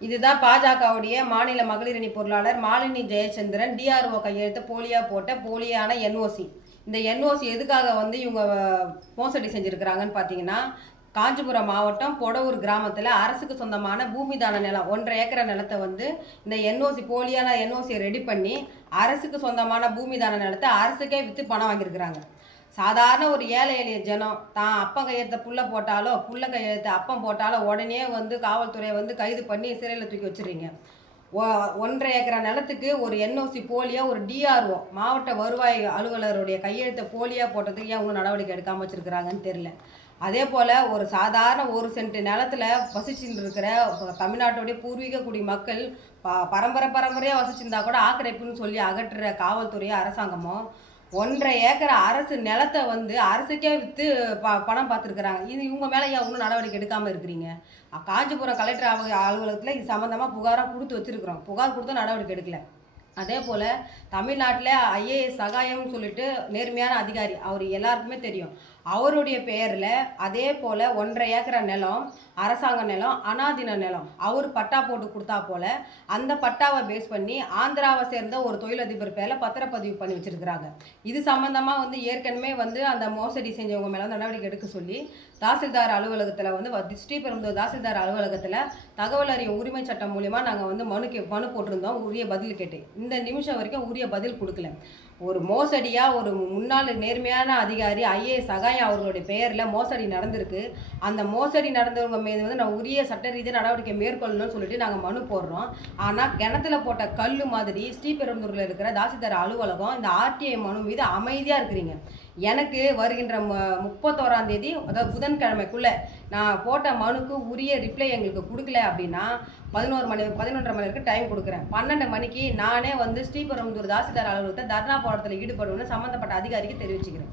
இதுதான் பாஜகவுடைய மாநில மகளிர் அணி பொருளாளர் மாலினி ஜெயச்சந்திரன் டிஆர்ஓ கையெழுத்து போலியான என்ஓசி. இந்த என்ஓசி எதுக்காக இவங்க மோசடி செஞ்சுருக்கிறாங்கன்னு பார்த்தீங்கன்னா, காஞ்சிபுரம் மாவட்டம் பொடவூர் கிராமத்தில் அரசுக்கு சொந்தமான பூமிதான நிலம் 1.5 ஏக்கர் நிலத்தை இந்த போலியான என்ஓசியை ரெடி பண்ணி அரசுக்கு சொந்தமான பூமிதான நிலத்தை அரசுக்கே விற்று பணம் வாங்கியிருக்கிறாங்க. சாதாரண ஒரு ஏழை எளிய ஜனம் தான் அப்பன் கையெழுத்த புள்ள போட்டாலோ புள்ள கையெழுத்த அப்பம் போட்டாலோ உடனே காவல்துறையை கைது பண்ணி சிறையில் தூக்கி வச்சுறீங்க. 1.5 ஏக்கர் நிலத்துக்கு ஒரு என்ஓசி போலியாக ஒரு டிஆர்ஓ மாவட்ட வருவாய் அலுவலருடைய கையெழுத்தை போலியாக போட்டதுக்கு ஏன் ஒன்றும் நடவடிக்கை எடுக்காமல் வச்சுருக்கிறாங்கன்னு தெரில. அதே போல் ஒரு சாதாரண 1 சென்ட் நிலத்தில் வசிச்சுட்டு இருக்கிற தமிழ்நாட்டுடைய பூர்வீக குடி மக்கள் பரம்பரையாக வசிச்சிருந்தா கூட ஆக்கிரமிப்புன்னு சொல்லி அகற்றுற காவல்துறையோ அரசாங்கமோ 1.5 ஏக்கர் அரசு நிலத்தை அரசுக்கே விற்று பணம் பார்த்துருக்குறாங்க. இவங்க மேலே ஏன் ஒன்றும் நடவடிக்கை எடுக்காமல் இருக்கிறீங்க? காஞ்சிபுரம் கலெக்டர் அலுவலகத்தில் இது சம்மந்தமாக புகாராக கொடுத்து வச்சுருக்குறோம். புகார் கொடுத்தா நடவடிக்கை எடுக்கல. அதே போல் தமிழ்நாட்டில் ஐஏஎஸ் சகாயம்னு சொல்லிட்டு நேர்மையான அதிகாரி, அவர் எல்லாருக்குமே தெரியும். அவருடைய பெயரில் அதே போல் 1.5 ஏக்கர் நிலம், அரசாங்க நிலம், அனாதீன நிலம் அவர் பட்டா போட்டு கொடுத்தா போல் அந்த பட்டாவை பேஸ் பண்ணி ஆந்திராவை சேர்ந்த ஒரு தொழிலதிபர் பேரில் பத்திரப்பதிவு பண்ணி வச்சுருக்கிறாங்க. இது சம்மந்தமாக ஏற்கனவே அந்த மோசடி செஞ்சவங்க மேலே நடவடிக்கை எடுக்க சொல்லி தாசில்தார் அலுவலகத்தில் ஸ்ரீபெரும்புதூர் தாசில்தார் அலுவலகத்தில் தகவல் அறியும் உரிமை சட்டம் மூலிமா நாங்கள் மனு போட்டிருந்தோம். உரிய பதில் கேட்டு இந்த நிமிஷம் வரைக்கும் உரிய பதில் கொடுக்கல. ஒரு மோசடியாக ஒரு முன்னாள் நேர்மையான அதிகாரி ஐஏஎஸ் சகாயம் அவர்களுடைய பெயரில் மோசடி நடந்திருக்கு. அந்த மோசடி நடந்தவங்க மீது நான் உரிய சட்ட ரீதியாக நடவடிக்கை மேற்கொள்ளணும்னு சொல்லிட்டு நாங்கள் மனு போடுறோம். ஆனால் கிணத்துல போட்ட கல் மாதிரி ஸ்ரீபெரும்புதூரில் இருக்கிற தாசில்தார் அலுவலகம் இந்த ஆர்டிஐ மனு மீது அமைதியாக இருக்கிறீங்க. எனக்கு வருகின்ற 31ஆம் தேதி, அதாவது புதன்கிழமைக்குள்ளே நான் போட்ட மனுக்கு உரிய ரிப்ளை எங்களுக்கு கொடுக்கல அப்படின்னா 11:30 மணி வரைக்கும் டைம் கொடுக்குறேன். 12 மணிக்கு நானே ஸ்ரீபெரும்புதூர் தாசில்தார் அலுவலகத்தை தர்ணா போராட்டத்தில் ஈடுபடுவேன்னு சம்மந்தப்பட்ட அதிகாரிக்கு தெரிவிச்சுக்கிறேன்.